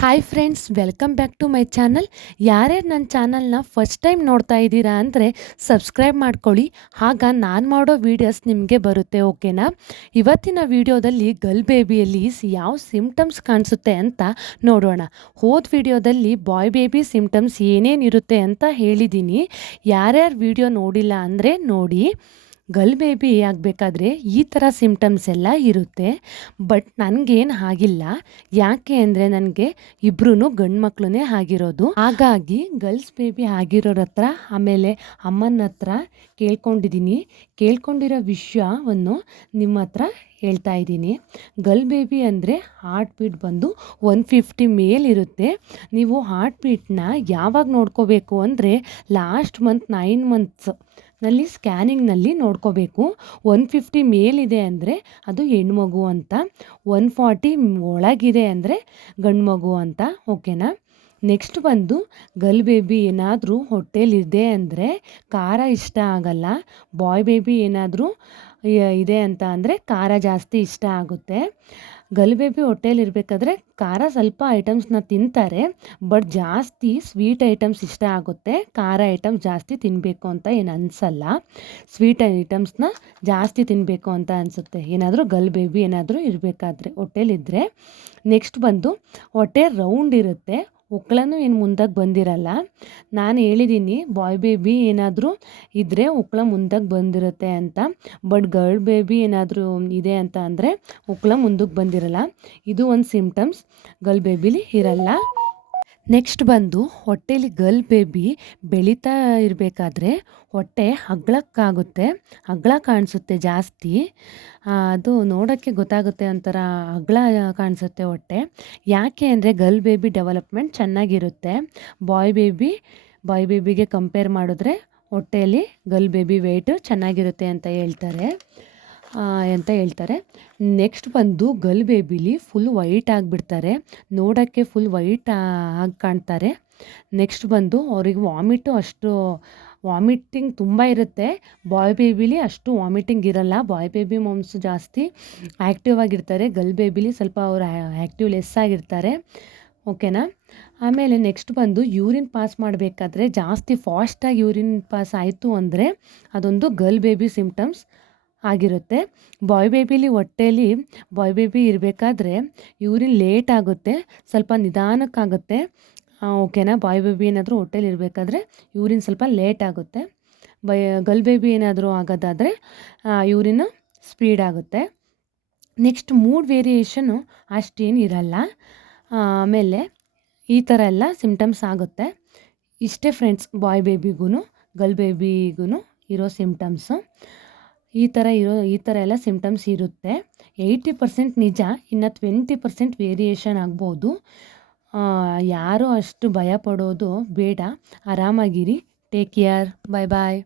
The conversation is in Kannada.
Hi friends, welcome back to my channel. ಯಾರ್ಯಾರು ನನ್ನ ಚಾನಲ್ನ ಫಸ್ಟ್ ಟೈಮ್ ನೋಡ್ತಾ ಇದ್ದೀರಾ ಅಂದರೆ ಸಬ್ಸ್ಕ್ರೈಬ್ ಮಾಡ್ಕೊಳ್ಳಿ. ಆಗ ನಾನು ಮಾಡೋ ವೀಡಿಯೋಸ್ ನಿಮಗೆ ಬರುತ್ತೆ. ಓಕೆನಾ? ಇವತ್ತಿನ ವಿಡಿಯೋದಲ್ಲಿ ಗರ್ಲ್ ಬೇಬಿಯಲ್ಲಿ ಯಾವ ಸಿಮ್ಟಮ್ಸ್ ಕಾಣಿಸುತ್ತೆ ಅಂತ ನೋಡೋಣ. ಹೋದ ವಿಡಿಯೋದಲ್ಲಿ ಬಾಯ್ ಬೇಬಿ ಸಿಮ್ಟಮ್ಸ್ ಏನೇನಿರುತ್ತೆ ಅಂತ ಹೇಳಿದ್ದೀನಿ. ಯಾರ್ಯಾರು ವಿಡಿಯೋ ನೋಡಿಲ್ಲ ಅಂದರೆ ನೋಡಿ. ಗರ್ಲ್ ಬೇಬಿ ಆಗಬೇಕಾದ್ರೆ ಈ ಥರ ಸಿಮ್ಟಮ್ಸ್ ಎಲ್ಲ ಇರುತ್ತೆ. ಬಟ್ ನನಗೇನು ಆಗಿಲ್ಲ. ಯಾಕೆ ಅಂದರೆ ನನಗೆ ಇಬ್ಬರೂ ಗಂಡು ಮಕ್ಕಳೇ ಆಗಿರೋದು. ಹಾಗಾಗಿ ಗರ್ಲ್ಸ್ ಬೇಬಿ ಆಗಿರೋರ ಹತ್ರ ಆಮೇಲೆ ಅಮ್ಮನ ಹತ್ರ ಕೇಳ್ಕೊಂಡಿರೋ ವಿಷಯವನ್ನು ನಿಮ್ಮ ಹತ್ರ ಹೇಳ್ತಾ ಇದ್ದೀನಿ. ಗರ್ಲ್ ಬೇಬಿ ಅಂದರೆ ಹಾರ್ಟ್ ಬೀಟ್ ಬಂದು 150 ಮೇಲಿರುತ್ತೆ. ನೀವು ಹಾರ್ಟ್ ಬೀಟ್ನ ಯಾವಾಗ ನೋಡ್ಕೋಬೇಕು ಅಂದರೆ ಲಾಸ್ಟ್ ಮಂತ್ 9 ಮಂತ್ಸ್ ನಲ್ಲಿ ಸ್ಕ್ಯಾನಿಂಗ್ನಲ್ಲಿ ನೋಡ್ಕೋಬೇಕು. 150 ಮೇಲಿದೆ ಅಂದರೆ ಅದು ಹೆಣ್ಮಗು ಅಂತ, 140 ಒಳಗಿದೆ ಅಂದರೆ ಗಂಡು ಮಗು ಅಂತ. ಓಕೆನಾ? ನೆಕ್ಸ್ಟ್ ಬಂದು ಗರ್ಲ್ ಬೇಬಿ ಏನಾದರೂ ಹೊಟ್ಟೆಲಿದೆ ಅಂದರೆ ಖಾರ ಇಷ್ಟ ಆಗಲ್ಲ. ಬಾಯ್ ಬೇಬಿ ಏನಾದರೂ ಇದೆ ಅಂತ ಅಂದರೆ ಖಾರ ಜಾಸ್ತಿ ಇಷ್ಟ ಆಗುತ್ತೆ. ಗರ್ಲ್ ಬೇಬಿ ಹೊಟ್ಟೆಲಿರಬೇಕಾದ್ರೆ ಖಾರ ಸ್ವಲ್ಪ ಐಟಮ್ಸ್ನ ತಿಂತಾರೆ, ಬಟ್ ಜಾಸ್ತಿ ಸ್ವೀಟ್ ಐಟಮ್ಸ್ ಇಷ್ಟ ಆಗುತ್ತೆ. ಖಾರ ಐಟಮ್ಸ್ ಜಾಸ್ತಿ ತಿನ್ನಬೇಕು ಅಂತ ಏನು ಅನಿಸಲ್ಲ. ಸ್ವೀಟ್ ಐಟಮ್ಸ್ನ ಜಾಸ್ತಿ ತಿನ್ನಬೇಕು ಅಂತ ಅನಿಸುತ್ತೆ ಏನಾದರೂ ಗರ್ಲ್ ಬೇಬಿ ಏನಾದರೂ ಇರಬೇಕಾದ್ರೆ ಹೊಟ್ಟೆಲಿದ್ದರೆ. ನೆಕ್ಸ್ಟ್ ಬಂದು ಹೊಟ್ಟೆ ರೌಂಡ್ ಇರುತ್ತೆ, ಉಕ್ಕಳನೂ ಏನು ಮುಂದಕ್ಕೆ ಬಂದಿರಲ್ಲ. ನಾನು ಹೇಳಿದ್ದೀನಿ ಬಾಯ್ ಬೇಬಿ ಏನಾದರೂ ಇದ್ದರೆ ಉಕ್ಕಳ ಮುಂದಕ್ಕೆ ಬಂದಿರುತ್ತೆ ಅಂತ. ಬಟ್ ಗರ್ಲ್ ಬೇಬಿ ಏನಾದರೂ ಇದೆ ಅಂತ ಅಂದರೆ ಉಕ್ಕಳ ಮುಂದಕ್ಕೆ ಬಂದಿರಲ್ಲ. ಇದು ಒಂದು ಸಿಮ್ಟಮ್ಸ್ ಗರ್ಲ್ ಬೇಬಿಲಿ ಇರಲ್ಲ. ನೆಕ್ಸ್ಟ್ ಬಂದು ಹೊಟ್ಟೆಲಿ ಗರ್ಲ್ ಬೇಬಿ ಬೆಳೀತಾ ಇರಬೇಕಾದ್ರೆ ಹೊಟ್ಟೆ ಅಗ್ಲಕ್ಕಾಗುತ್ತೆ, ಅಗ್ಲ ಕಾಣಿಸುತ್ತೆ ಜಾಸ್ತಿ. ಅದು ನೋಡೋಕ್ಕೆ ಗೊತ್ತಾಗುತ್ತೆ, ಒಂಥರ ಅಗ್ಲ ಕಾಣಿಸುತ್ತೆ ಹೊಟ್ಟೆ. ಯಾಕೆ ಅಂದರೆ ಗರ್ಲ್ ಬೇಬಿ ಡೆವಲಪ್ಮೆಂಟ್ ಚೆನ್ನಾಗಿರುತ್ತೆ. ಬಾಯ್ ಬೇಬಿಗೆ ಕಂಪೇರ್ ಮಾಡಿದ್ರೆ ಹೊಟ್ಟೆಯಲ್ಲಿ ಗರ್ಲ್ ಬೇಬಿ ವೆಯ್ಟ್ ಚೆನ್ನಾಗಿರುತ್ತೆ ಅಂತ ಹೇಳ್ತಾರೆ. ನೆಕ್ಸ್ಟ್ ಬಂದು ಗರ್ಲ್ ಬೇಬಿಲಿ ಫುಲ್ ವೈಟ್ ಆಗಿಬಿಡ್ತಾರೆ, ನೋಡೋಕ್ಕೆ ಫುಲ್ ವೈಟ್ ಆಗಿ ಕಾಣ್ತಾರೆ. ನೆಕ್ಸ್ಟ್ ಬಂದು ಅವ್ರಿಗೆ ವಾಮಿಟಿಂಗ್ ತುಂಬ ಇರುತ್ತೆ. ಬಾಯ್ ಬೇಬಿಲಿ ಅಷ್ಟು ವಾಮಿಟಿಂಗ್ ಇರಲ್ಲ. ಬಾಯ್ ಬೇಬಿ ಮಾಮ್ಸು ಜಾಸ್ತಿ ಆ್ಯಕ್ಟಿವ್ ಆಗಿರ್ತಾರೆ, ಗರ್ಲ್ ಬೇಬಿಲಿ ಸ್ವಲ್ಪ ಅವರು ಆ್ಯಕ್ಟಿವ್ ಲೆಸ್ ಆಗಿರ್ತಾರೆ. ಓಕೆನಾ? ಆಮೇಲೆ ನೆಕ್ಸ್ಟ್ ಬಂದು ಯೂರಿನ್ ಪಾಸ್ ಮಾಡಬೇಕಾದ್ರೆ ಜಾಸ್ತಿ ಫಾಸ್ಟಾಗಿ ಯೂರಿನ್ ಪಾಸ್ ಆಯಿತು ಅಂದರೆ ಅದೊಂದು ಗರ್ಲ್ ಬೇಬಿ ಸಿಮ್ಟಮ್ಸ್ ಆಗಿರುತ್ತೆ. ಬಾಯ್ ಬೇಬಿ ಇರಬೇಕಾದ್ರೆ ಯೂರಿನ್ ಲೇಟ್ ಆಗುತ್ತೆ, ಸ್ವಲ್ಪ ನಿಧಾನಕ್ಕಾಗುತ್ತೆ. ಓಕೆನಾ? ಬಾಯ್ ಬೇಬಿ ಏನಾದರೂ ಹೊಟ್ಟೆಲಿ ಇರಬೇಕಾದ್ರೆ ಯೂರಿನ್ ಸ್ವಲ್ಪ ಲೇಟ್ ಆಗುತ್ತೆ. ಗರ್ಲ್ ಬೇಬಿ ಏನಾದರೂ ಆಗೋದಾದರೆ ಯೂರಿನ್ ಸ್ಪೀಡ್ ಆಗುತ್ತೆ. ನೆಕ್ಸ್ಟ್ ಮೂಡ್ ವೇರಿಯೇಷನು ಅಷ್ಟೇನು ಇರಲ್ಲ. ಆಮೇಲೆ ಈ ಥರ ಎಲ್ಲ ಸಿಮ್ಟಮ್ಸ್ ಆಗುತ್ತೆ. ಇಷ್ಟೇ ಫ್ರೆಂಡ್ಸ್, ಬಾಯ್ ಬೇಬಿಗೂ ಗರ್ಲ್ ಬೇಬಿಗೂ ಇರೋ ಸಿಮ್ಟಮ್ಸು. ಈ ಥರ ಎಲ್ಲ ಸಿಮ್ಟಮ್ಸ್ ಇರುತ್ತೆ. 80% ನಿಜ, ಇನ್ನು 20% ವೇರಿಯೇಷನ್ ಆಗ್ಬೋದು. ಯಾರೂ ಅಷ್ಟು ಭಯ ಪಡೋದು ಬೇಡ. ಆರಾಮಾಗಿರಿ. Take care. ಬಾಯ್ ಬಾಯ್.